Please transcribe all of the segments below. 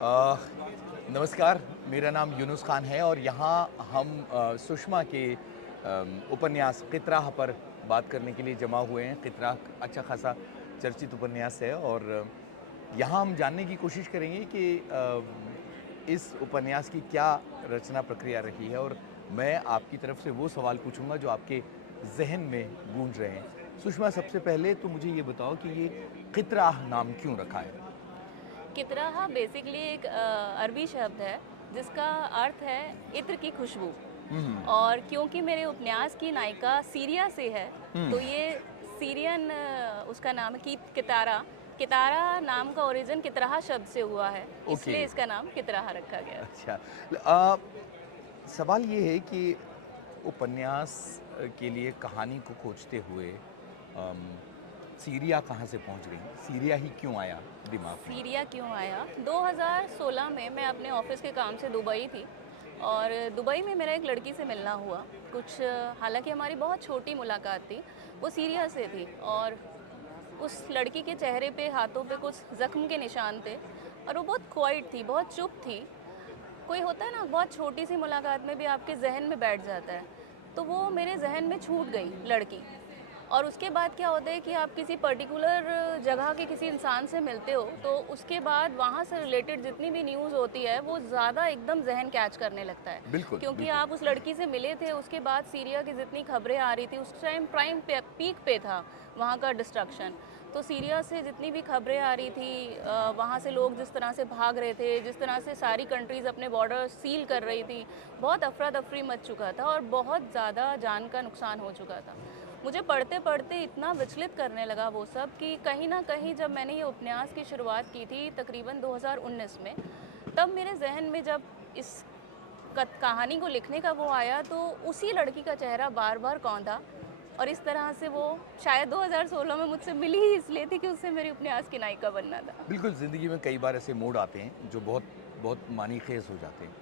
अ, नमस्कार, मेरा नाम यूनुस खान है और यहाँ हम सुषमा के उपन्यास कितराह पर बात करने के लिए जमा हुए हैं। कितराह अच्छा खासा चर्चित उपन्यास है और यहाँ हम जानने की कोशिश करेंगे कि इस उपन्यास की क्या रचना प्रक्रिया रही है और मैं आपकी तरफ से वो सवाल पूछूंगा जो आपके ज़हन में गूंज रहे हैं। सुषमा, सबसे पहले तो मुझे ये बताओ कि ये कितराह नाम क्यों रखा है? कितराहा बेसिकली एक अरबी शब्द है जिसका अर्थ है इत्र की खुशबू। हुँ, और क्योंकि मेरे उपन्यास की नायिका सीरिया से है हुँ, तो ये सीरियन उसका नाम है कितारा। कितारा नाम का ओरिजिन कितराहा शब्द से हुआ है, ओके। इसलिए इसका नाम कितराहा रखा गया। अच्छा। सवाल ये है कि उपन्यास के लिए कहानी को खोजते हुए अम, सीरिया कहाँ से पहुँच गई? सीरिया ही क्यों आया दिमाग में? सीरिया क्यों आया? 2016 में मैं अपने ऑफिस के काम से दुबई थी और दुबई में मेरा एक लड़की से मिलना हुआ। कुछ हालांकि हमारी बहुत छोटी मुलाकात थी, वो सीरिया से थी और उस लड़की के चेहरे पे, हाथों पे कुछ ज़ख्म के निशान थे और वो बहुत क्वाइट थी, बहुत चुप थी। कोई होता है ना, बहुत छोटी सी मुलाकात में भी आपके ज़हन में बैठ जाता है, तो वो मेरे ज़हन में छूट गई लड़की। और उसके बाद क्या होता है कि आप किसी पर्टिकुलर जगह के किसी इंसान से मिलते हो तो उसके बाद वहाँ से रिलेटेड जितनी भी न्यूज़ होती है वो ज़्यादा एकदम जहन कैच करने लगता है। बिल्कुल, क्योंकि बिल्कुल। आप उस लड़की से मिले थे, उसके बाद सीरिया की जितनी खबरें आ रही थी उस टाइम प्राइम पे पीक पे था वहाँ का डिस्ट्रक्शन। तो सीरिया से जितनी भी खबरें आ रही थी, वहाँ से लोग जिस तरह से भाग रहे थे, जिस तरह से सारी कंट्रीज़ अपने बॉर्डर सील कर रही थी, बहुत अफरा तफरी मच चुका था और बहुत ज़्यादा जान का नुकसान हो चुका था। मुझे पढ़ते पढ़ते इतना विचलित करने लगा वो सब कि कहीं ना कहीं जब मैंने ये उपन्यास की शुरुआत की थी तकरीबन 2019 में, तब मेरे जहन में जब इस कहानी को लिखने का वो आया तो उसी लड़की का चेहरा बार बार कौंधा। और इस तरह से वो शायद 2016 में मुझसे मिली ही इसलिए थी कि उससे मेरी उपन्यास की नायिका बनना था। बिल्कुल, ज़िंदगी में कई बार ऐसे मोड़ आते हैं जो बहुत बहुत मानीख़ेज़ हो जाते हैं।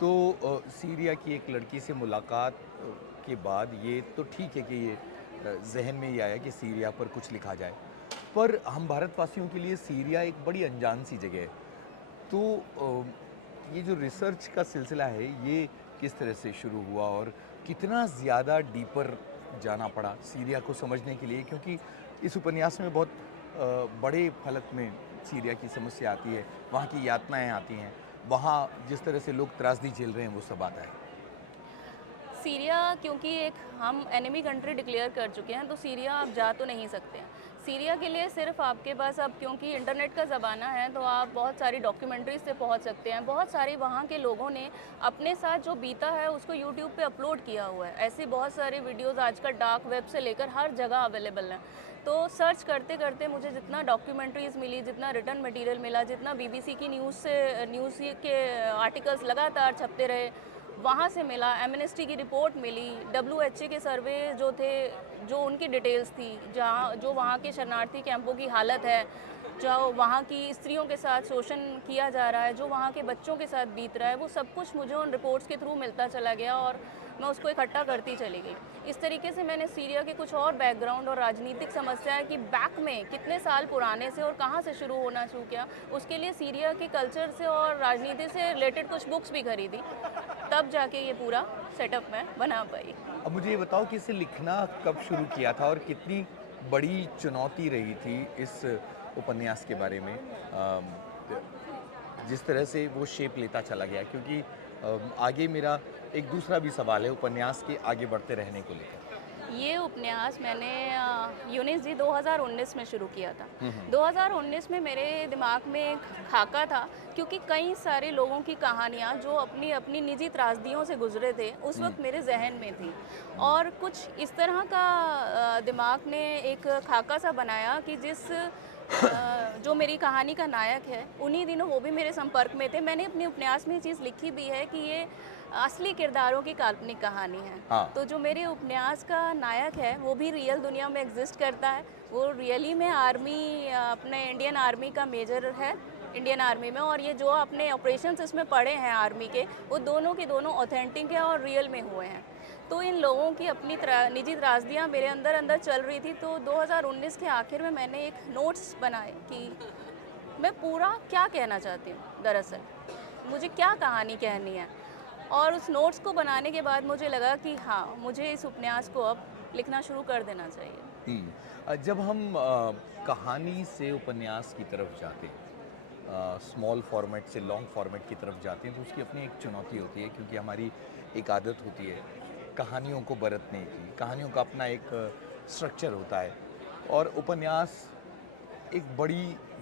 तो सीरिया की एक लड़की से मुलाकात के बाद ये तो ठीक है कि ये ज़हन में ये आया कि सीरिया पर कुछ लिखा जाए। पर हम भारतवासियों के लिए सीरिया एक बड़ी अनजान-सी जगह है। तो ये जो रिसर्च का सिलसिला है, ये किस तरह से शुरू हुआ और कितना ज़्यादा डीपर जाना पड़ा सीरिया को समझने के लिए? क्योंकि इस उपन्यास में बहुत बड़े फलक में सीरिया की समस्या आती है, वहाँ की यातनाएँ आती हैं, वहाँ जिस तरह से लोग त्रासदी झेल रहे हैं, वो सब आता है। सीरिया क्योंकि एक हम एनिमी कंट्री डिक्लेयर कर चुके हैं तो सीरिया आप जा तो नहीं सकते हैं। सीरिया के लिए सिर्फ आपके पास, अब क्योंकि इंटरनेट का ज़माना है तो आप बहुत सारी डॉक्यूमेंट्रीज से पहुंच सकते हैं। बहुत सारे वहाँ के लोगों ने अपने साथ जो बीता है उसको यूट्यूब पे अपलोड किया हुआ है। ऐसी बहुत सारी वीडियोज़ आजकल डार्क वेब से लेकर हर जगह अवेलेबल हैं। तो सर्च करते करते मुझे जितना डॉक्यूमेंट्रीज़ मिली, जितना रिटर्न मटेरियल मिला, जितना बीबीसी की न्यूज़ के आर्टिकल्स लगातार छपते रहे, वहाँ से मिला, एमनेस्टी की रिपोर्ट मिली, डब्ल्यूएचए के सर्वे जो थे, जो उनकी डिटेल्स थी, जहाँ जो वहाँ के शरणार्थी कैंपों की हालत है, जो वहाँ की स्त्रियों के साथ शोषण किया जा रहा है, जो वहाँ के बच्चों के साथ बीत रहा है, वो सब कुछ मुझे उन रिपोर्ट्स के थ्रू मिलता चला गया और मैं उसको इकट्ठा करती चली गई। इस तरीके से मैंने सीरिया के कुछ और बैकग्राउंड और राजनीतिक समस्याएं कि बैक में कितने साल पुराने से और कहाँ से शुरू होना शुरू किया, उसके लिए सीरिया के कल्चर से और राजनीति से रिलेटेड कुछ बुक्स भी खरीदी, तब जाके ये पूरा सेटअप मैं बना पाई। अब मुझे ये बताओ कि इसे लिखना कब शुरू किया था और कितनी बड़ी चुनौती रही थी इस उपन्यास के बारे में? जिस तरह से वो शेप लेता चला गया, क्योंकि आगे मेरा एक दूसरा भी सवाल है उपन्यास के आगे बढ़ते रहने को लेकर। ये उपन्यास मैंने यूनिस जी 2019 में शुरू किया था। हुँ, हुँ। 2019 में मेरे दिमाग में एक खाका था, क्योंकि कई सारे लोगों की कहानियाँ जो अपनी अपनी निजी त्रासदियों से गुजरे थे उस हुँ, वक्त मेरे जहन में थी। हुँ। और कुछ इस तरह का दिमाग ने एक खाका सा बनाया कि जो मेरी कहानी का नायक है उन्हीं दिनों वो भी मेरे संपर्क में थे। मैंने अपने उपन्यास में ये चीज़ लिखी भी है कि ये असली किरदारों की काल्पनिक कहानी है। हाँ। तो जो मेरे उपन्यास का नायक है वो भी रियल दुनिया में एग्जिस्ट करता है। वो रियली में अपने इंडियन आर्मी का मेजर है इंडियन आर्मी में, और ये जो आपने ऑपरेशंस इसमें पढ़े हैं आर्मी के, वो दोनों के दोनों ऑथेंटिक है और रियल में हुए हैं। तो इन लोगों की अपनी निजी त्रासदियाँ मेरे अंदर अंदर चल रही थी। तो 2019 के आखिर में मैंने एक नोट्स बनाए कि मैं पूरा क्या कहना चाहती हूँ दरअसल, मुझे क्या कहानी कहनी है। और उस नोट्स को बनाने के बाद मुझे लगा कि हाँ, मुझे इस उपन्यास को अब लिखना शुरू कर देना चाहिए। जब हम कहानी से उपन्यास की तरफ जाते हैं, स्मॉल फॉर्मेट से लॉन्ग फॉर्मेट की तरफ जाते हैं, तो उसकी अपनी एक चुनौती होती है, क्योंकि हमारी एक आदत होती है कहानियों को बरतने की। कहानियों का अपना एक स्ट्रक्चर होता है, और उपन्यास एक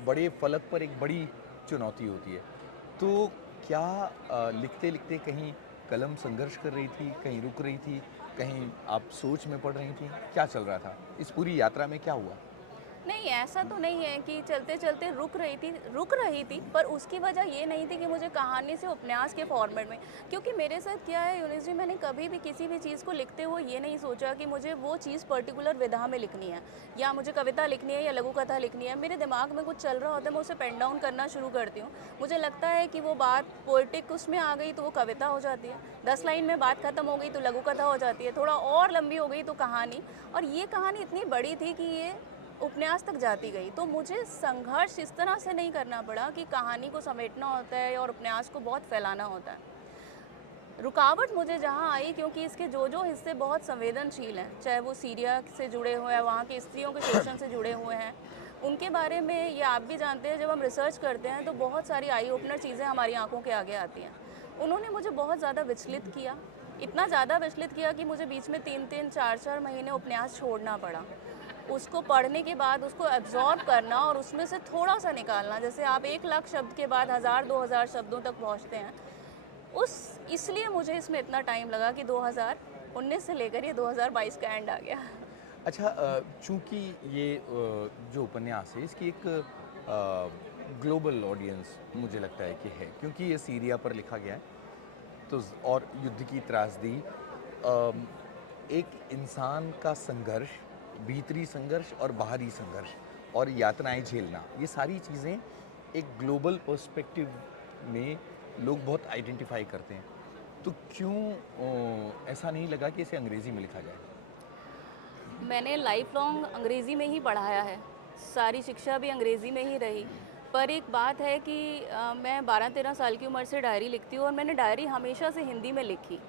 बड़े फलक पर एक बड़ी चुनौती होती है। तो क्या लिखते लिखते कहीं कलम संघर्ष कर रही थी, कहीं रुक रही थी, कहीं आप सोच में पड़ रही थी, क्या चल रहा था इस पूरी यात्रा में, क्या हुआ? नहीं, ऐसा तो नहीं है कि चलते-चलते रुक रही थी, पर उसकी वजह ये नहीं थी कि मुझे कहानी से उपन्यास के फॉर्मेट में, क्योंकि मेरे साथ क्या है यूनिस जी, मैंने कभी भी किसी भी चीज़ को लिखते हुए ये नहीं सोचा कि मुझे वो चीज़ पर्टिकुलर विधा में लिखनी है, या मुझे कविता लिखनी है या लघु कथा लिखनी है। मेरे दिमाग में कुछ चल रहा होता है, मैं उसे पेन डाउन करना शुरू करती हूँ। मुझे लगता है कि वो बात पोएटिक उसमें आ गई तो वो कविता हो जाती है, 10 लाइन में बात खत्म हो गई तो लघु कथा हो जाती है, थोड़ा और लंबी हो गई तो कहानी। और ये कहानी इतनी बड़ी थी कि ये उपन्यास तक जाती गई, तो मुझे संघर्ष इस तरह से नहीं करना पड़ा कि कहानी को समेटना होता है और उपन्यास को बहुत फैलाना होता है। रुकावट मुझे जहाँ आई, क्योंकि इसके जो हिस्से बहुत संवेदनशील हैं, चाहे वो सीरिया से जुड़े हुए हैं, वहाँ की स्त्रियों के शोषण से जुड़े हुए हैं, उनके बारे में ये आप भी जानते हैं, जब हम रिसर्च करते हैं तो बहुत सारी आई ओपनर चीज़ें हमारी आंखों के आगे आती हैं। उन्होंने मुझे बहुत ज़्यादा विचलित किया, इतना ज़्यादा विचलित किया कि मुझे बीच में 3-3, 4-4 महीने उपन्यास छोड़ना पड़ा। उसको पढ़ने के बाद उसको एब्ज़ॉर्ब करना और उसमें से थोड़ा-सा निकालना, जैसे आप 1 लाख शब्द के बाद 1000-2000 शब्दों तक पहुँचते हैं। इसलिए मुझे इसमें इतना टाइम लगा कि 2019 से लेकर ये 2022 का एंड आ गया। अच्छा, चूँकि ये जो उपन्यास है इसकी एक ग्लोबल ऑडियंस मुझे लगता है कि है, क्योंकि ये सीरिया पर लिखा गया है, तो और युद्ध की त्रासदी, एक इंसान का संघर्ष, भीतरी संघर्ष और बाहरी संघर्ष और यातनाएं झेलना, ये सारी चीज़ें एक ग्लोबल पर्सपेक्टिव में लोग बहुत आइडेंटिफाई करते हैं। तो क्यों ऐसा नहीं लगा कि इसे अंग्रेज़ी में लिखा जाए? मैंने लाइफ लॉन्ग अंग्रेज़ी में ही पढ़ाया है, सारी शिक्षा भी अंग्रेज़ी में ही रही। पर एक बात है कि मैं 12-13 साल की उम्र से डायरी लिखती हूँ और मैंने डायरी हमेशा से हिंदी में लिखी।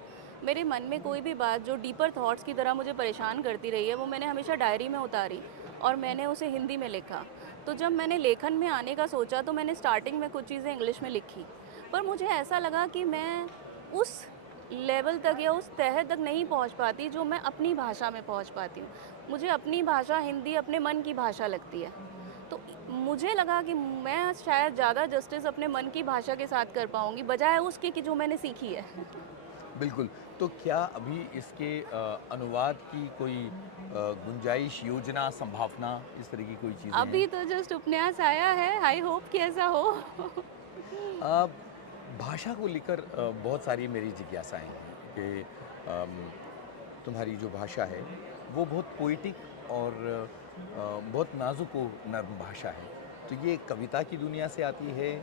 मेरे मन में कोई भी बात जो डीपर थॉट्स की तरह मुझे परेशान करती रही है, वो मैंने हमेशा डायरी में उतारी और मैंने उसे हिंदी में लिखा। तो जब मैंने लेखन में आने का सोचा तो मैंने स्टार्टिंग में कुछ चीज़ें इंग्लिश में लिखी, पर मुझे ऐसा लगा कि मैं उस लेवल तक या उस तह तक नहीं पहुंच पाती जो मैं अपनी भाषा में पहुंच पाती हूँ। मुझे अपनी भाषा हिंदी अपने मन की भाषा लगती है। तो मुझे लगा कि मैं शायद ज़्यादा जस्टिस अपने मन की भाषा के साथ कर पाऊँगी, बजाय उसके कि जो मैंने सीखी है। बिल्कुल। तो क्या अभी इसके अनुवाद की कोई गुंजाइश, योजना, संभावना, इस तरह की कोई चीज़ें हैं? अभी तो जस्ट उपन्यास आया है, आई होप कि ऐसा हो। अ, भाषा को लेकर बहुत सारी मेरी जिज्ञासाएँ हैं कि तुम्हारी जो भाषा है वो बहुत पोएटिक और बहुत नाजुक व नर्म भाषा है। तो ये कविता की दुनिया से आती है,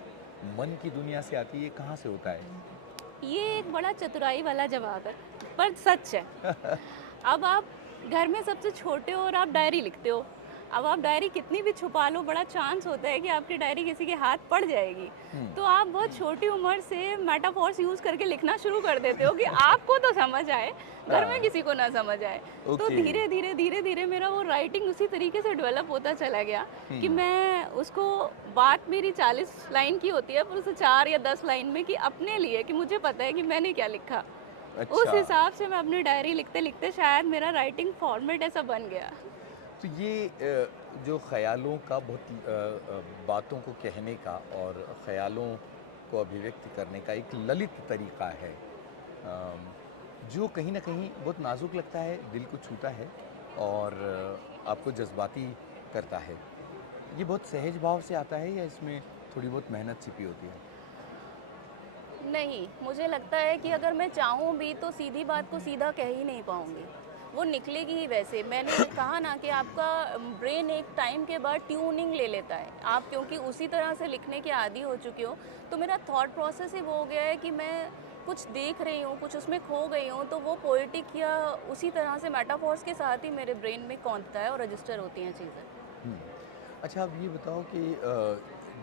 मन की दुनिया से आती है, कहाँ से होता है? ये एक बड़ा चतुराई वाला जवाब है, पर सच है। अब आप घर में सबसे छोटे हो और आप डायरी लिखते हो। अब आप डायरी कितनी भी छुपा लो, बड़ा चांस होता है कि आपकी डायरी किसी के हाथ पड़ जाएगी। हुँ। तो आप बहुत छोटी उम्र से मेटाफॉर्स यूज़ करके लिखना शुरू कर देते हो कि आपको तो समझ आए, घर में हाँ, किसी को ना समझ आए। तो ओके। धीरे-धीरे मेरा वो राइटिंग उसी तरीके से डेवलप होता चला गया कि हुँ, मैं उसको, बात मेरी 40 लाइन की होती है, पर उसे 4 या 10 लाइन में कि अपने लिए, कि मुझे पता है कि मैंने क्या लिखा। उस अच्छा। हिसाब से मैं अपनी डायरी लिखते-लिखते शायद मेरा राइटिंग फॉर्मेट ऐसा बन गया। तो ये जो ख़यालों का बातों को कहने का और ख़यालों को अभिव्यक्त करने का एक ललित तरीक़ा है, अम, जो कहीं न कहीं बहुत नाज़ुक लगता है, दिल को छूता है और आपको जज़्बाती करता है। ये बहुत सहज भाव से आता है या इसमें थोड़ी बहुत मेहनत छिपी होती है? नहीं, मुझे लगता है कि अगर मैं चाहूँ भी तो सीधी बात को सीधा कह ही नहीं पाऊँगी। वो निकलेगी ही वैसे। मैंने कहा ना कि आपका ब्रेन एक टाइम के बाद ट्यूनिंग ले लेता है। आप क्योंकि उसी तरह से लिखने के आदी हो चुके हो, तो मेरा थॉट प्रोसेस ही वो हो गया है कि मैं कुछ देख रही हूँ, कुछ उसमें खो गई हूँ, तो वो पोएटिक या उसी तरह से मेटाफॉर्स के साथ ही मेरे ब्रेन में कौंधता है और रजिस्टर होती हैं चीज़ें। हुँ। अच्छा, आप ये बताओ कि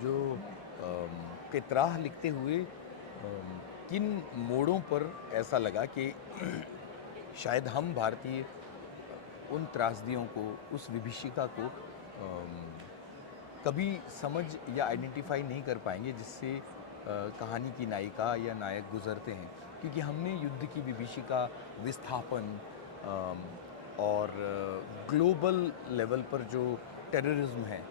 जो कितराह लिखते हुए किन मोड़ों पर ऐसा लगा कि शायद हम भारतीय उन त्रासदियों को, उस विभीषिका को कभी समझ या आइडेंटिफाई नहीं कर पाएंगे जिससे कहानी की नायिका या नायक गुजरते हैं, क्योंकि हमने युद्ध की विभीषिका, विस्थापन और ग्लोबल लेवल पर जो टेररिज्म है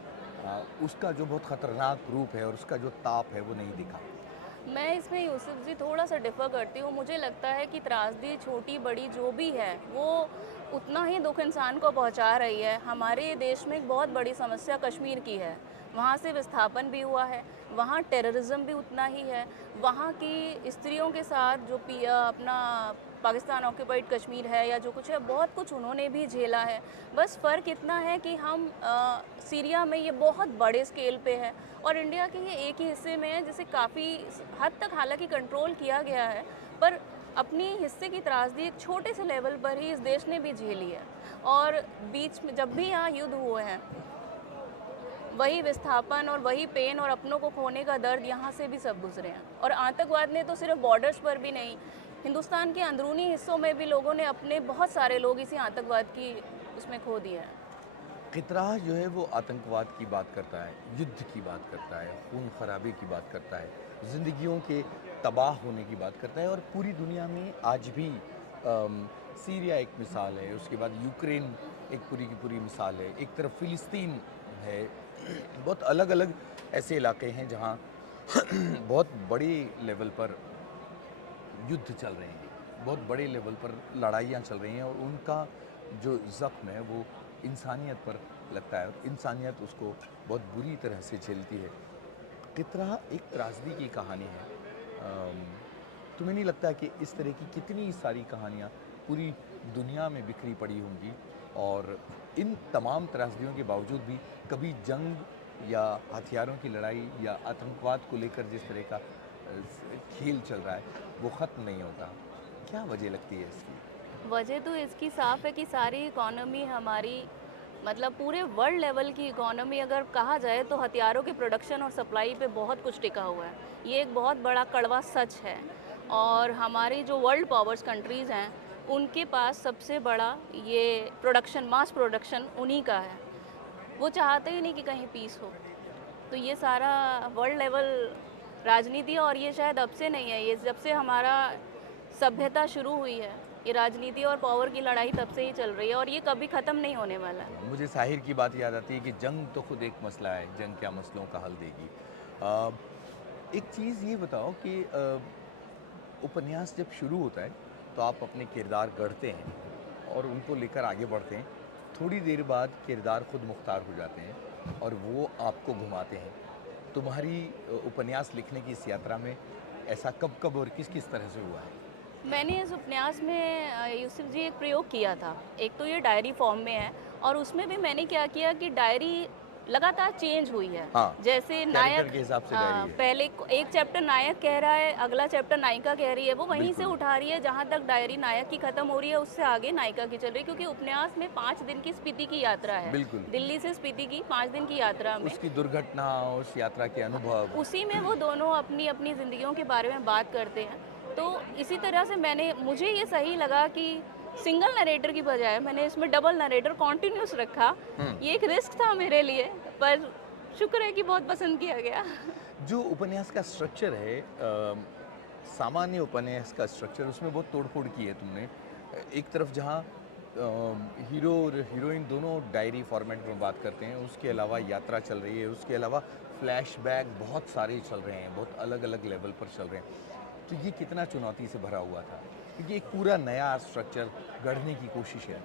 उसका जो बहुत ख़तरनाक रूप है और उसका जो ताप है वो नहीं दिखा। मैं इसमें यूसुफ जी थोड़ा सा डिफ़र करती हूँ। मुझे लगता है कि त्रासदी छोटी बड़ी जो भी है वो उतना ही दुख इंसान को पहुँचा रही है। हमारे देश में एक बहुत बड़ी समस्या कश्मीर की है, वहाँ से विस्थापन भी हुआ है, वहाँ टेररिज्म भी उतना ही है, वहाँ की स्त्रियों के साथ जो अपना पाकिस्तान ऑक्यूपाइड कश्मीर है या जो कुछ है, बहुत कुछ उन्होंने भी झेला है। बस फ़र्क इतना है कि हम सीरिया में ये बहुत बड़े स्केल पे है और इंडिया के ये एक ही हिस्से में है, जिसे काफ़ी हद तक हालांकि कंट्रोल किया गया है, पर अपनी हिस्से की त्रासदी एक छोटे से लेवल पर ही इस देश ने भी झेली है। और बीच में जब भी यहाँ युद्ध हुए हैं, वही विस्थापन और वही पेन और अपनों को खोने का दर्द यहाँ से भी सब गुजरे हैं। और आतंकवाद ने तो सिर्फ बॉर्डर्स पर भी नहीं, हिंदुस्तान के अंदरूनी हिस्सों में भी लोगों ने अपने बहुत सारे लोग इसी आतंकवाद की उसमें खो दिए हैं। कितराह जो है वो आतंकवाद की बात करता है, युद्ध की बात करता है, खून खराबे की बात करता है, ज़िंदगियों के तबाह होने की बात करता है। और पूरी दुनिया में आज भी सीरिया एक मिसाल है, उसके बाद यूक्रेन एक पूरी की पूरी मिसाल है, एक तरफ फ़िलिस्तीन है, बहुत अलग अलग ऐसे इलाके हैं जहाँ बहुत बड़े लेवल पर युद्ध चल रहे हैं, बहुत बड़े लेवल पर लड़ाइयाँ चल रही हैं और उनका जो ज़ख्म है वो इंसानियत पर लगता है और इंसानियत उसको बहुत बुरी तरह से झेलती है। कितराह एक त्रासदी की कहानी है। तुम्हें नहीं लगता कि इस तरह की कितनी सारी कहानियाँ पूरी दुनिया में बिखरी पड़ी होंगी और इन तमाम त्रासदियों के बावजूद भी कभी जंग या हथियारों की लड़ाई या आतंकवाद को लेकर जिस तरह का खेल चल रहा है वो ख़त्म नहीं होता? क्या वजह लगती है इसकी? वजह तो इसकी साफ है कि सारी इकॉनमी हमारी, मतलब पूरे वर्ल्ड लेवल की इकॉनमी अगर कहा जाए तो हथियारों के प्रोडक्शन और सप्लाई पे बहुत कुछ टिका हुआ है। ये एक बहुत बड़ा कड़वा सच है। और हमारी जो वर्ल्ड पावर्स कंट्रीज़ हैं उनके पास सबसे बड़ा ये प्रोडक्शन, मास प्रोडक्शन उन्हीं का है। वो चाहते ही नहीं कि कहीं पीस हो। तो ये सारा वर्ल्ड लेवल राजनीति, और ये शायद अब से नहीं है, ये जब से हमारा सभ्यता शुरू हुई है, ये राजनीति और पावर की लड़ाई तब से ही चल रही है और ये कभी ख़त्म नहीं होने वाला है। मुझे साहिर की बात याद आती है कि जंग तो खुद एक मसला है, जंग क्या मसलों का हल देगी। एक चीज़ ये बताओ कि उपन्यास जब शुरू होता है तो आप अपने किरदार गढ़ते हैं और उनको लेकर आगे बढ़ते हैं। थोड़ी देर बाद किरदार खुद मुख्तार हो जाते हैं और वो आपको घुमाते हैं। तुम्हारी उपन्यास लिखने की इस यात्रा में ऐसा कब कब और किस किस तरह से हुआ है? मैंने इस उपन्यास में यूसुफ जी एक प्रयोग किया था। एक तो ये डायरी फॉर्म में है और उसमें भी मैंने क्या किया कि डायरी लगातार चेंज हुई है। हाँ, जैसे कैरेक्टर के हिसाब से डायरी है। पहले एक चैप्टर नायक कह रहा है, अगला चैप्टर नायिका कह रही है, वो वहीं से बिल्कुल। उठा रही है जहाँ तक डायरी नायक की खत्म हो रही है उससे आगे नायिका की चल रही है। क्योंकि उपन्यास में 5 दिन की स्पीति की यात्रा है। बिल्कुल। दिल्ली से स्पीति की 5 दिन की यात्रा में उसकी दुर्घटना, उस यात्रा के अनुभव। उसी में वो दोनों अपनी अपनी ज़िंदगियों के बारे में बात करते हैं। तो इसी तरह से मुझे ये सही लगा कि सिंगल नरेटर की बजाय मैंने इसमें डबल नरेटर कॉन्टिन्यूस रखा। ये एक रिस्क था मेरे लिए, पर शुक्र है कि बहुत पसंद किया गया। जो उपन्यास का स्ट्रक्चर है, सामान्य उपन्यास का स्ट्रक्चर, उसमें बहुत तोड़फोड़ की है तुमने। एक तरफ जहाँ हीरो और हीरोइन दोनों डायरी फॉर्मेट में बात करते हैं, उसके अलावा यात्रा चल रही है, उसके अलावा फ्लैशबैक बहुत सारे चल रहे हैं, बहुत अलग अलग लेवल पर चल रहे हैं। तो ये कितना चुनौती से भरा हुआ था, क्योंकि एक पूरा नया स्ट्रक्चर गढ़ने की कोशिश है।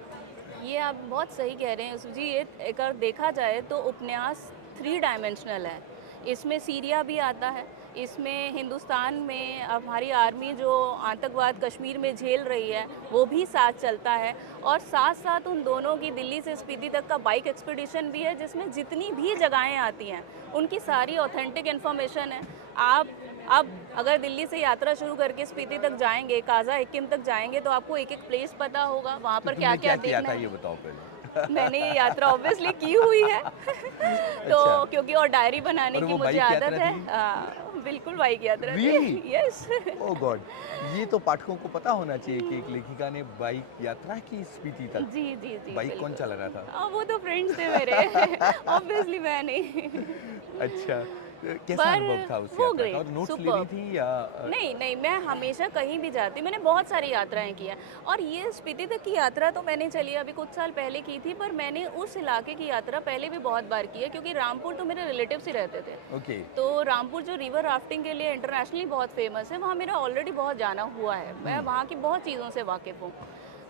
ये आप बहुत सही कह रहे हैं यूसुफ जी। ये अगर देखा जाए तो उपन्यास 3 डायमेंशनल है। इसमें सीरिया भी आता है, इसमें हिंदुस्तान में हमारी आर्मी जो आतंकवाद कश्मीर में झेल रही है वो भी साथ चलता है, और साथ साथ उन दोनों की दिल्ली से स्पीति तक का बाइक एक्सपीडिशन भी है, जिसमें जितनी भी जगहें आती हैं उनकी सारी ऑथेंटिक इन्फॉर्मेशन है। आप अब अगर दिल्ली से यात्रा शुरू करके स्पीति तक जाएंगे, काजा हिकिम तक जाएंगे, तो आपको एक एक प्लेस पता होगा, वहाँ पर क्या क्या किया देखना था है। ये बताओ पहले। मैंने ये यात्रा ऑब्वियसली की हुई है। तो अच्छा। क्योंकि और डायरी बनाने और की वो मुझे बाइक आदत यात्रा है। थी? बिल्कुल बाइक यात्रा थी। रियली? यस। ओह गॉड! ये तो पाठकों को पता होना चाहिए कि एक लेखिका ने बाइक यात्रा की स्पीति तक। जी, जी, जी, बाइक कौन बिल्कुल। चला रहा था? वो तो फ्रेंड्स थे मेरे। ऑब्वियसली मैं नहीं। अच्छा, कैसा पर अनुभव था उस वो यात्रा का? और ग्रेट, नोट्स ले रही सुपर्ब। थी या नहीं, नहीं, मैं हमेशा कहीं भी जाती हूँ, मैंने बहुत सारी यात्राएँ की हैं और ये स्पीति तक की यात्रा तो मैंने चलिए अभी कुछ साल पहले की थी, पर मैंने उस इलाके की यात्रा पहले भी बहुत बार की है क्योंकि रामपुर तो मेरे रिलेटिव्स ही रहते थे। ओके, तो रामपुर जो रिवर राफ्टिंग के लिए इंटरनेशनली बहुत फेमस है, वहाँ मेरा ऑलरेडी बहुत जाना हुआ है। मैं हुँ, वहाँ की बहुत चीज़ों से वाकिफ़ हूँ।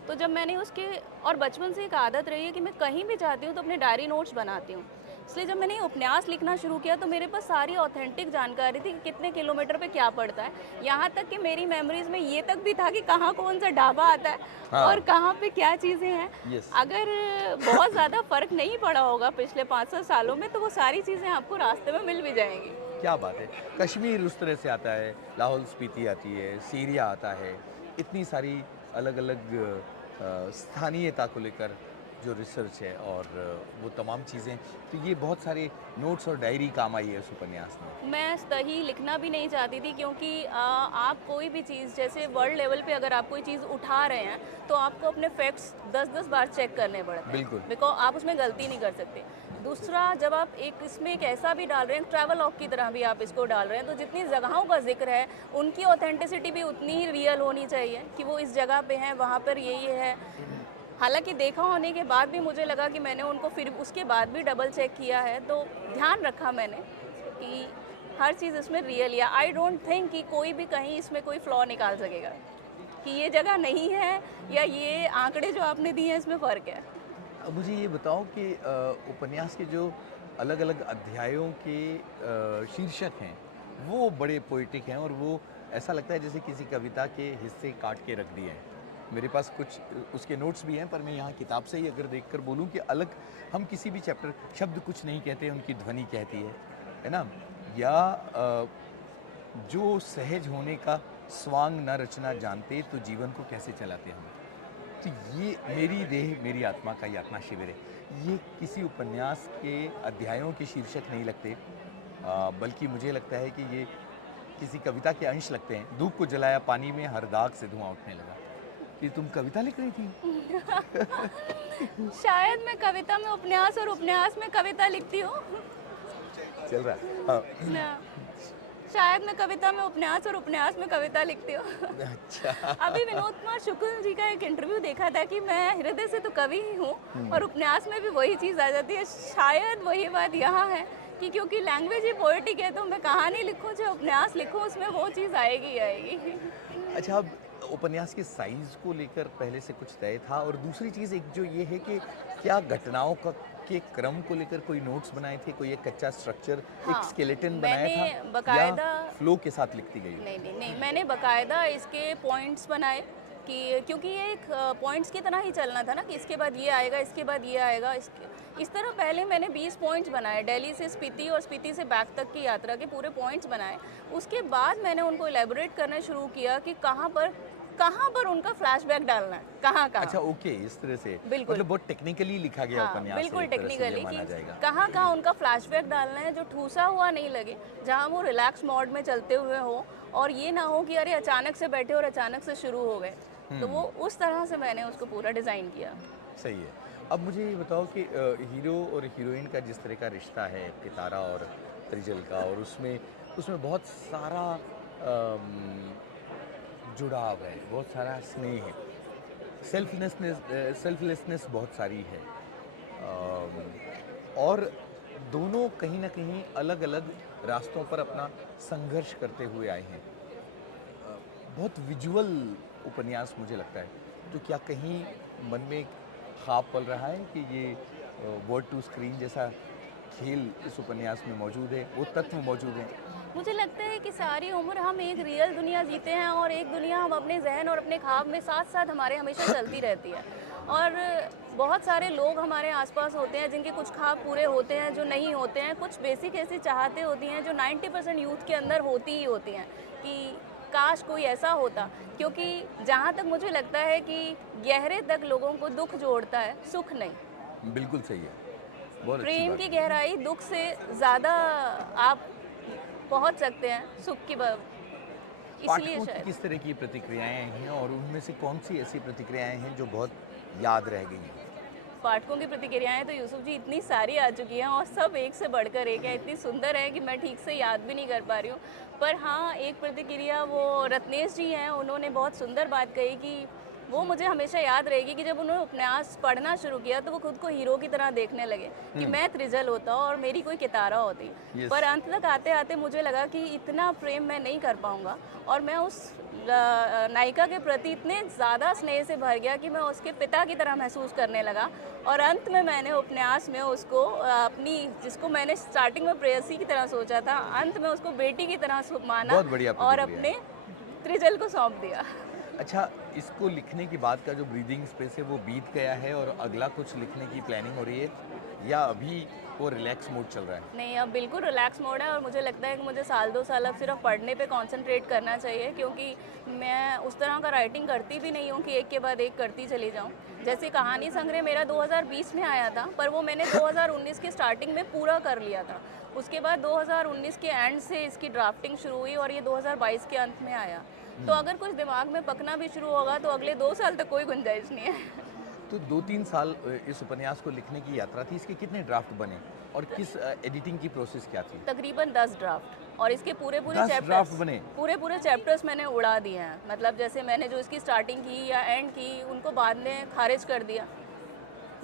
तो जब मैंने उसके और बचपन से एक आदत रही है कि मैं कहीं भी जाती हूँ तो अपने डायरी नोट्स बनाती हूँ। इसलिए जब मैंने ये उपन्यास लिखना शुरू किया तो मेरे पास सारी ऑथेंटिक जानकारी थी कि कितने किलोमीटर पे क्या पड़ता है। यहाँ तक कि मेरी मेमोरीज़ में ये तक भी था कि कहाँ कौन सा ढाबा आता है और हाँ, कहाँ पे क्या चीज़ें हैं। यस, अगर बहुत ज़्यादा फ़र्क नहीं पड़ा होगा पिछले 5-7 सालों में तो वो सारी चीज़ें आपको रास्ते में मिल भी जाएँगी। क्या बात है! कश्मीर उस तरह से आता है, लाहौल स्पीति आती है, सीरिया आता है, इतनी सारी अलग-अलग स्थानीयता को लेकर जो रिसर्च है और वो तमाम चीज़ें, तो ये बहुत सारे नोट्स और डायरी काम आई है उस उपन्यास में। मैं सही लिखना भी नहीं चाहती थी क्योंकि आप कोई भी चीज़ जैसे वर्ल्ड लेवल पे अगर आप कोई चीज़ उठा रहे हैं तो आपको अपने फैक्ट्स 10-10 बार चेक करने पड़ते हैं बिल्कुल, बिकॉज आप उसमें गलती नहीं कर सकते। दूसरा जब आप एक इसमें एक ऐसा भी डाल रहे हैं ट्रैवल लॉग की तरह भी आप इसको डाल रहे हैं तो जितनी जगहों का जिक्र है उनकी ऑथेंटिसिटी भी उतनी ही रियल होनी चाहिए कि वो इस जगह पे हैं वहाँ पर ये है। हालाँकि देखा होने के बाद भी मुझे लगा कि मैंने उनको फिर उसके बाद भी डबल चेक किया है, तो ध्यान रखा मैंने कि हर चीज़ इसमें रियल या आई डोंट थिंक कि कोई भी कहीं इसमें कोई फ्लॉ निकाल सकेगा, कि ये जगह नहीं है या ये आंकड़े जो आपने दिए हैं इसमें फ़र्क है। अब मुझे ये बताओ कि उपन्यास के जो अलग-अलग अध्यायों के शीर्षक हैं, वो बड़े पोएटिक हैं और वो ऐसा लगता है जैसे किसी कविता के हिस्से काट के रख दिए हैं। मेरे पास कुछ उसके नोट्स भी हैं पर मैं यहाँ किताब से ही अगर देखकर बोलूँ कि अलग हम किसी भी चैप्टर शब्द कुछ नहीं कहते, उनकी ध्वनि कहती है ना? या जो सहज होने का स्वांग न रचना जानते तो जीवन को कैसे चलाते हम। तो ये मेरी देह मेरी आत्मा का यातना शिविर है। ये किसी उपन्यास के अध्यायों के शीर्षक नहीं लगते, बल्कि मुझे लगता है कि ये किसी कविता के अंश लगते हैं। धूप को जलाया पानी में हर दाग से धुआं उठने लगा। कि तुम कविता लिख रही थी? शायद मैं कविता में उपन्यास और उपन्यास में कविता लिखती हूँ। चल रहा है। हाँ। ना, शायद मैं कविता में उपन्यास और उपन्यास में कविता लिखती हूँ। अच्छा। अभी विनोद कुमार शुक्ल जी का एक इंटरव्यू देखा था कि मैं हृदय से तो कवि ही हूँ और उपन्यास में भी वही चीज़ आ जाती है। शायद वही बात यहाँ है कि क्योंकि लैंग्वेज ही पोएटिक है तो मैं कहानी लिखूँ चाहे उपन्यास लिखूँ उसमें वो चीज़ आएगी ही आएगी। अच्छा, अब उपन्यास के साइज़ को लेकर पहले से कुछ तय था और दूसरी चीज़ एक जो ये है कि क्या घटनाओं का के क्रम को लेकर कोई नोट्स बनाए थे, कोई एक कच्चा स्ट्रक्चर, हाँ, एक स्केलेटन बनाया मैंने था बकायदा या फ्लो के साथ लिखती गई? नहीं, नहीं, नहीं, मैंने बाकायदा इसके पॉइंट्स बनाए कि क्योंकि ये एक पॉइंट्स की तरह ही चलना था ना कि इसके बाद ये आएगा, इसके बाद ये आएगा, इस तरह पहले मैंने 20 पॉइंट्स बनाए, दिल्ली से स्पीति और स्पीति से बैक तक की यात्रा के पूरे पॉइंट्स बनाए। उसके बाद मैंने उनको इलैबोरेट करना शुरू किया कि कहाँ पर उनका फ्लैशबैक डालना है, कहाँ-कहाँ। अच्छा, ओके, इस तरह से। बिल्कुल। मतलब बहुत टेक्निकली लिखा गया हाँ, उपन्यास है, बिल्कुल एक तरह से ये टेक्निकली माना कि जाएगा। कहाँ-कहाँ उनका फ्लैशबैक डालना है जो ठूसा हुआ नहीं लगे, जहाँ वो रिलैक्स मोड में चलते हुए हो और ये ना हो कि अरे अचानक से बैठे और अचानक से शुरू हो गए। तो वो उस तरह से मैंने उसको पूरा डिज़ाइन किया। सही है। अब मुझे ये बताओ कि हीरो और हीरोइन का जिस तरह का रिश्ता है कितारा और त्रिजल का और उसमें बहुत सारा जुड़ाव है, बहुत सारा स्नेह है। सेल्फलेसनेस बहुत सारी है। और दोनों कहीं न कहीं अलग-अलग रास्तों पर अपना संघर्ष करते हुए आए हैं। बहुत विजुअल उपन्यास मुझे लगता है। तो क्या कहीं मन में एक ख्वाब पल रहा है कि ये वर्ड टू स्क्रीन जैसा खेल इस उपन्यास में मौजूद है, वो तत्व मौजूद हैं? मुझे लगता है कि सारी उम्र हम एक रियल दुनिया जीते हैं और एक दुनिया हम अपने जहन और अपने ख्वाब में साथ साथ हमारे हमेशा चलती रहती है। और बहुत सारे लोग हमारे आसपास होते हैं जिनके कुछ ख्वाब पूरे होते हैं, जो नहीं होते हैं। कुछ बेसिक ऐसी चाहते होती हैं जो 90% यूथ के अंदर होती ही होती हैं कि काश कोई ऐसा होता। क्योंकि जहाँ तक मुझे लगता है कि गहरे तक लोगों को दुख जोड़ता है, सुख नहीं। बिल्कुल सही है, बहुत अच्छी प्रेम बात की है। गहराई दुख से ज़्यादा आप पहुंच सकते हैं सुख की इसलिए पाठकों की शायद। किस तरह की प्रतिक्रियाएँ हैं और उनमें से कौन-सी ऐसी प्रतिक्रियाएँ हैं जो बहुत याद रह गई हैं? पाठकों की प्रतिक्रियाएं तो यूसुफ जी इतनी सारी आ चुकी हैं और सब एक से बढ़कर एक है, इतनी सुंदर है कि मैं ठीक से याद भी नहीं कर पा रही हूँ। पर हाँ, एक प्रतिक्रिया वो रत्नेश जी हैं, उन्होंने बहुत सुंदर बात कही कि वो मुझे हमेशा याद रहेगी कि जब उन्होंने उपन्यास पढ़ना शुरू किया तो वो खुद को हीरो की तरह देखने लगे कि हुँ, मैं त्रिजल होता और मेरी कोई कितारा होती। यस। पर अंत तक आते आते मुझे लगा कि इतना प्रेम मैं नहीं कर पाऊंगा और मैं उस नायिका के प्रति इतने ज़्यादा स्नेह से भर गया कि मैं उसके पिता की तरह महसूस करने लगा। और अंत में मैंने उपन्यास में उसको अपनी, जिसको मैंने स्टार्टिंग में प्रेयसी की तरह सोचा था, अंत में उसको बेटी की तरह माना बहुत बढ़िया और प्रतिक्रिया अपने है। त्रिजल को सौंप दिया। अच्छा, इसको लिखने के बाद का जो ब्रीदिंग स्पेस है वो बीत गया है और अगला कुछ लिखने की प्लानिंग हो रही है या अभी वो रिलैक्स मोड चल रहा है? नहीं, अब बिल्कुल रिलैक्स मोड है और मुझे लगता है कि मुझे साल 2 साल अब सिर्फ पढ़ने पे कंसंट्रेट करना चाहिए, क्योंकि मैं उस तरह का राइटिंग करती भी नहीं हूँ कि एक के बाद एक करती चली जाऊँ। जैसे कहानी संग्रह मेरा 2020 में आया था, पर वो मैंने 2019 की स्टार्टिंग में पूरा कर लिया था। उसके बाद 2019 के एंड से इसकी ड्राफ्टिंग शुरू हुई और ये 2022 के अंत में आया। तो अगर कुछ दिमाग में पकना भी शुरू होगा तो अगले 2 साल तक कोई गुंजाइश नहीं है। तो 2-3 साल इस उपन्यास को लिखने की यात्रा थी, इसके कितने ड्राफ्ट बने और किस एडिटिंग की प्रोसेस क्या थी? तकरीबन 10 ड्राफ्ट और इसके पूरे 10 ड्राफ्ट बने? पूरे चैप्टर्स मैंने उड़ा दिए हैं। मतलब जैसे मैंने जो इसकी स्टार्टिंग की या एंड की, उनको बाद में खारिज कर दिया।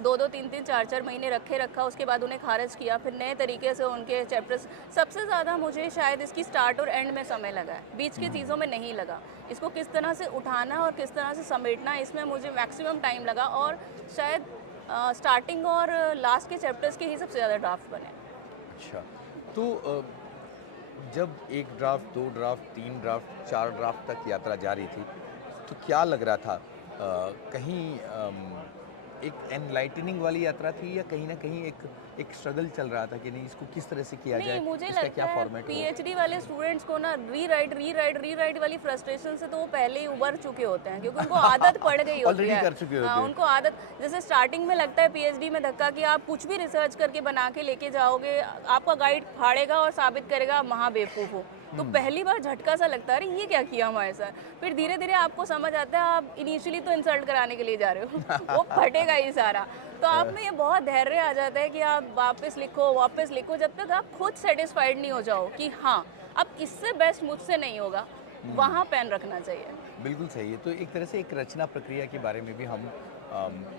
2-2, 3-3, 4-4 महीने रखा, उसके बाद उन्हें खारिज किया, फिर नए तरीके से उनके चैप्टर्स। सबसे ज़्यादा मुझे शायद इसकी स्टार्ट और एंड में समय लगा है, बीच की चीज़ों में नहीं लगा। इसको किस तरह से उठाना और किस तरह से समेटना, इसमें मुझे मैक्सिमम टाइम लगा और शायद स्टार्टिंग और लास्ट के चैप्टर्स के ही सबसे ज़्यादा ड्राफ्ट बने। अच्छा, तो जब 1 ड्राफ्ट, 2 ड्राफ्ट, 3 ड्राफ्ट, 4 ड्राफ्ट तक यात्रा जारी थी, तो क्या लग रहा था? कहीं एक एनलाइटनिंग वाली यात्रा थी या कहीं न कहीं एक स्ट्रगल चल रहा था कि नहीं इसको किस तरह से किया नहीं, जाए, मुझे इसका लगता क्या है फॉर्मेट हो? पीएचडी वाले स्टूडेंट्स को ना रीराइट वाली फ्रस्ट्रेशन से तो वो पहले ही उबर चुके होते हैं, क्योंकि उनको आदत पड़ गई होती ऑलरेडी है। कर चुके होते हाँ, हैं। उनको आदत, जैसे स्टार्टिंग में लगता है पीएचडी में धक्का कि आप कुछ भी रिसर्च करके बना के लेके जाओगे, आपका गाइड फाड़ेगा और साबित करेगा आप महाबेवकूफ़ हो। तो पहली बार झटका सा लगता है, अरे ये क्या किया हमारे साथ। फिर धीरे धीरे आपको समझ आता है आप इनिशियली तो इंसल्ट कराने के लिए जा रहे हो वो फटेगा ही सारा। तो आप में ये बहुत धैर्य आ जाता है कि आप वापस लिखो जब तक आप खुद सेटिस्फाइड नहीं हो जाओ कि हाँ अब इससे बेस्ट मुझसे नहीं होगा, वहाँ पेन रखना चाहिए। बिल्कुल सही है। तो एक तरह से एक रचना प्रक्रिया के बारे में भी हम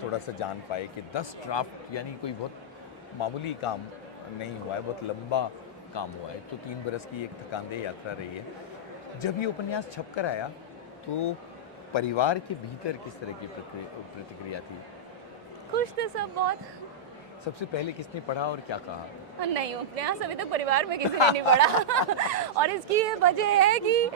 थोड़ा सा जान पाए कि 10 ड्राफ्ट यानी कोई बहुत मामूली काम नहीं हुआ है, बहुत लंबा काम हुआ है। तो 3 बरस की एक थकानदेह यात्रा रही है। जब ये उपन्यास छपकर आया तो परिवार के भीतर किस तरह की प्रतिक्रिया थी? खुश थे सब बहुत। सबसे पहले किसने पढ़ा और क्या कहा? नहीं, उपन्यास अभी तक परिवार में किसी ने नहीं पढ़ा और इसकी ये वजह है कि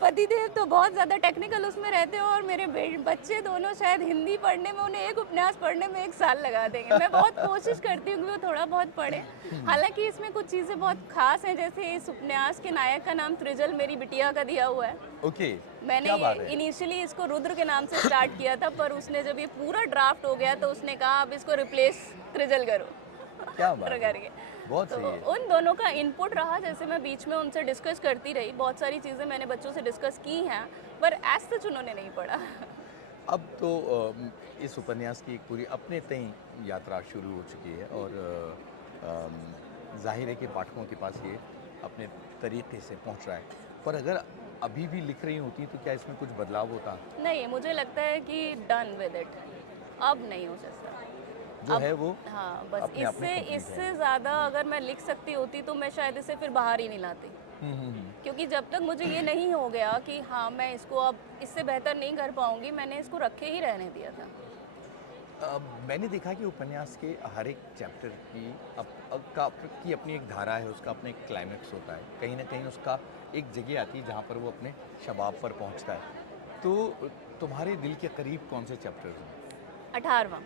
पतिदेव तो बहुत ज़्यादा टेक्निकल उसमें रहते हो और मेरे बच्चे दोनों शायद हिंदी पढ़ने में, उन्हें एक उपन्यास पढ़ने में 1 साल लगा देंगे। मैं बहुत कोशिश करती हूँ कि वो थोड़ा बहुत पढ़े। हालांकि इसमें कुछ चीज़ें बहुत खास हैं, जैसे इस उपन्यास के नायक का नाम त्रिजल मेरी बिटिया का दिया हुआ है। ओके, मैंने क्या बात है? इनिशियली इसको रुद्र के नाम से स्टार्ट किया था, पर उसने जब ये पूरा ड्राफ्ट हो गया तो उसने कहा अब इसको रिप्लेस त्रिजल करो क्या बात है? करके। बहुत तो सही है। उन दोनों का इनपुट रहा, जैसे मैं बीच में उनसे डिस्कस करती रही, बहुत सारी चीज़ें मैंने बच्चों से डिस्कस की हैं, पर एज सच उन्होंने नहीं पढ़ा। अब तो इस उपन्यास की एक पूरी अपने तय यात्रा शुरू हो चुकी है और जाहिर है कि पाठकों के पास ये अपने तरीके से पहुंच रहा है। पर अगर अभी भी लिख रही होती तो क्या इसमें कुछ बदलाव होता? नहीं, मुझे लगता है कि डन विद इट, अब नहीं हो सकता। जो अब है वो हाँ, बस अपने आप में complete है। इससे ज़्यादा अगर मैं लिख सकती होती तो मैं शायद इसे फिर बाहर ही नहीं लाती, हम्म। क्योंकि जब तक मुझे ये नहीं हो गया कि हाँ मैं इसको अब इससे बेहतर नहीं कर पाऊंगी, मैंने इसको रखे ही रहने दिया था। मैंने देखा कि उपन्यास के हर एक चैप्टर की अपनी एक धारा है, उसका अपना एक क्लाइमेक्स होता है, कहीं ना कहीं उसका एक जगह आती है जहाँ पर वो अपने शबाब पर पहुँचता है। तो तुम्हारे दिल के करीब कौन से चैप्टर हैं? 18वां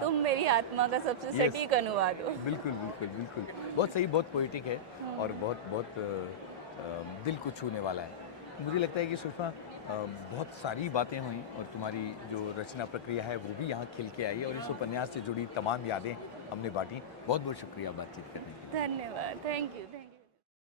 तुम मेरी आत्मा का सबसे Yes. सटीक अनुवाद हो। बिल्कुल बिल्कुल बिल्कुल, बहुत सही, बहुत पोइटिक है और बहुत बहुत दिल को छूने वाला है। मुझे लगता है कि सुषमा बहुत सारी बातें हुई और तुम्हारी जो रचना प्रक्रिया है वो भी यहाँ खिल के आई और इस उपन्यास से जुड़ी तमाम यादें हमने बांटी। बहुत बहुत शुक्रिया बातचीत करने के लिए। धन्यवाद, थैंक यू।